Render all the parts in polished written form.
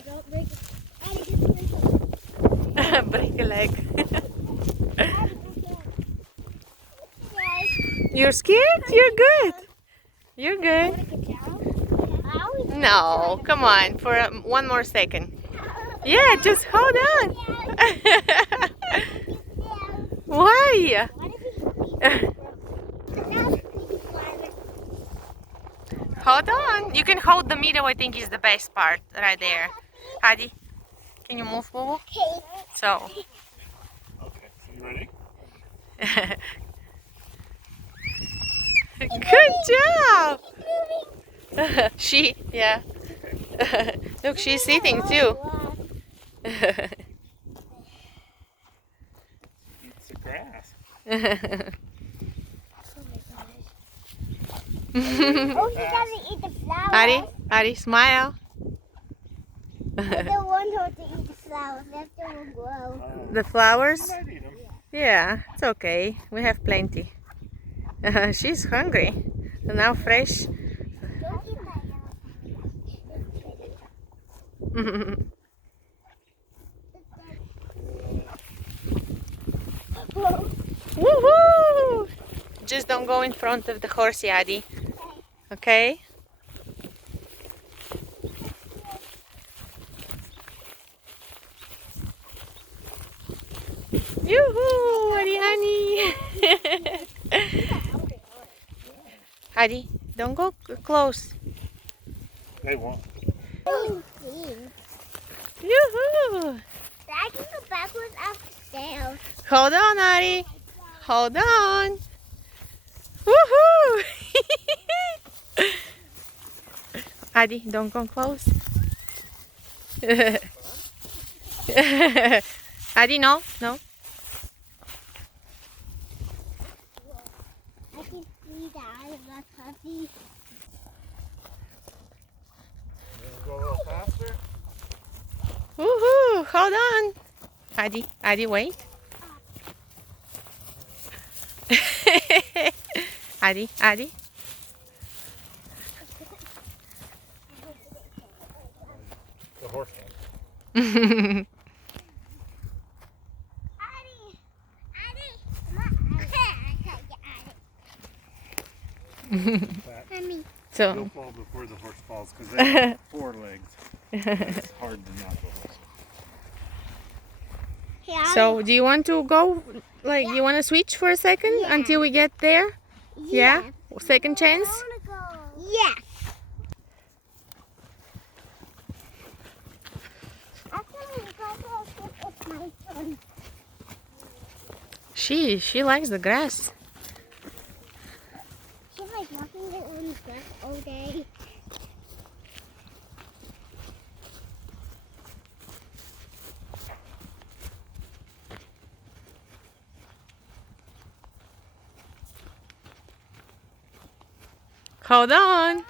don't break it. Addie, just break it. Break a leg. Addie, You're scared? You're good. You're good. okay. No, come on, for one more second. Yeah, just hold on. Why? Hold on. You can hold the middle, I think is the best part right there. Hadi, can you move, Boo? So. Okay, so you ready? Good job. Yeah. Look, she's sitting too. Eats the grass. Oh, he doesn't eat the flowers. Ari, smile. I don't want her to eat the flowers. That's will grow. The flowers? You might eat 'em. Yeah, it's okay. We have plenty. She's hungry. Now fresh. Woohoo! Just don't go in front of the horse, Yadi. Okay? Yoo-hoo! Adi, honey! Adi, don't go close. They won't. Yoo-hoo! I can go backwards up the stairs. Hold on, Adi. Hold on. Woohoo! Adi, don't go close. Adi, no. I can see that in my puppy. Go a little faster. Woohoo! Hold on. Adi, wait. Adi. The horse Addie, Mommy. So, You'll fall before the horse falls because they have 4 legs. It's hard to knock the horse. so do you want to go, like, you want to switch for a second until we get there? Yeah? Second chance? Yes. She likes the grass. She's like walking it on the grass all day. Hold on.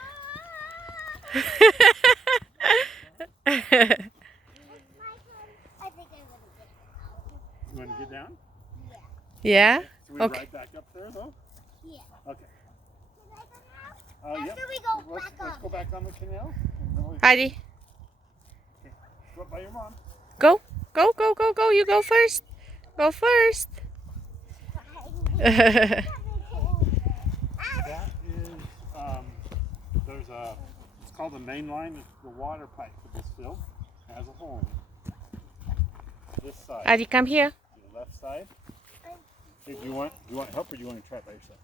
I think I'm gonna get it. You want to get down? Yeah? So we Okay. ride back up there though? Yeah. Okay. Can I go now? Yep. After we go Let's back up. go back on the canal. Heidi, Go up by your mom. go. You go first. Go first. That is, there's a, it's called the main line. It's the water pipe for this field. It has a hole in it. This side. Heidi, come here. The left side. Hey, do you want help or do you want to try it by yourself?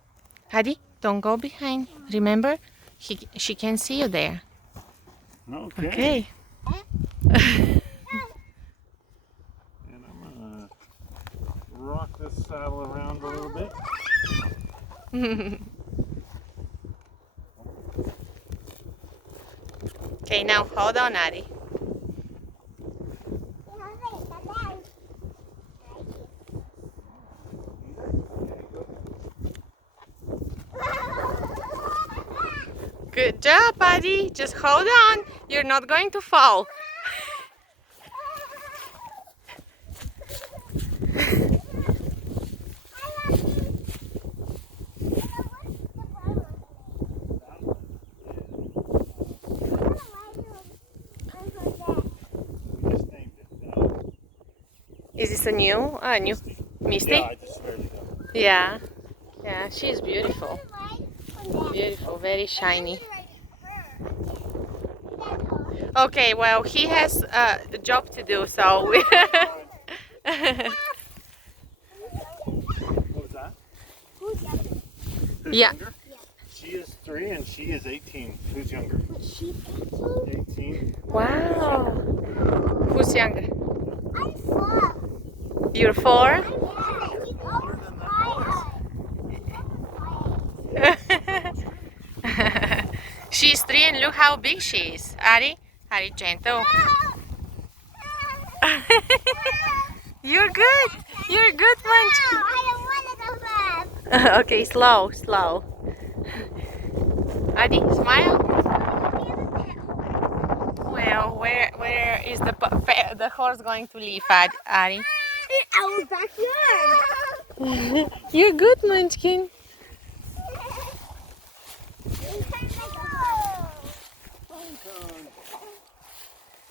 Heidi, don't go behind. Remember, she can see you there. Okay. Okay. And I'm gonna rock this saddle around a little bit. Okay, now hold on, Heidi. Good job, Heidi. Just hold on. You're not going to fall. Is this a new? Misty? Yeah, I just swear to God. Yeah. Yeah, she's beautiful. Beautiful, very shiny. Okay, well, he has a job to do, so we What was that? Who's younger? Who's Yeah. younger? She is 3 and she is 18. Who's younger? She's 18. Wow. Who's younger? I'm 4. You're 4? Yeah, he's over my age. She's 3 and look how big she is. Ari, gentle. You're good. You're good, Munchkin. I don't want to go fast. Okay, slow, slow. Adi, smile. Well, where is the horse going to live, Ari? In our backyard. You're good, Munchkin.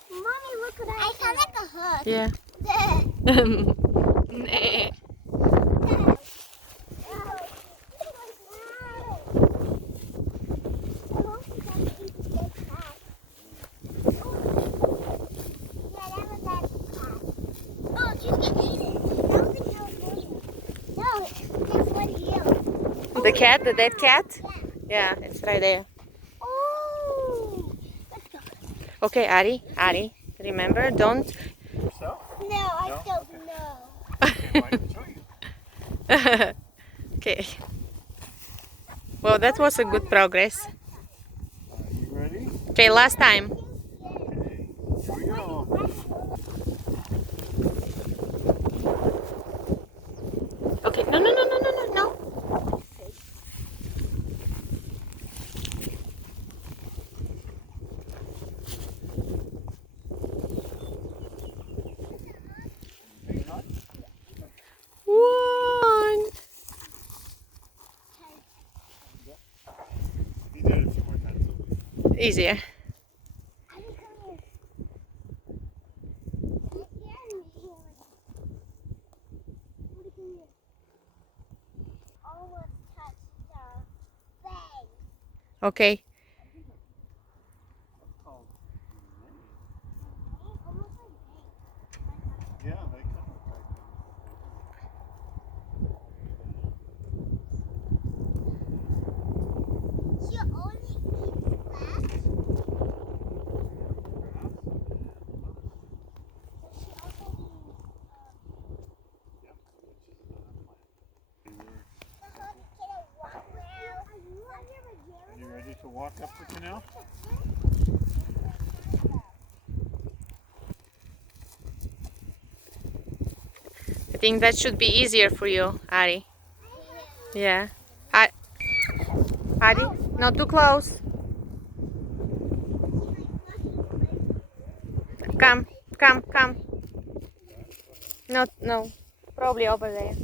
Mommy, look what I sound like a hook. Yeah. The cat, the dead cat? Yeah, it's right there. Oh, let's go. Okay, Ari, remember, don't. Yourself? No, I don't know. Okay, I can show you. Okay. Well, that was a good progress. You ready? Okay, last time. Okay. Here we go. Okay, no. Hang on. 1. You did it a few more times. Easier. Almost touched the bag. Okay. Called Almost like Yeah, they come right. she only eats fast. Does she also eat Yep. the hook? Can I walk around? Are you ready to walk up the canal? I think that should be easier for you, Ari. Yeah. Ari, not too close. Come. No, probably over there.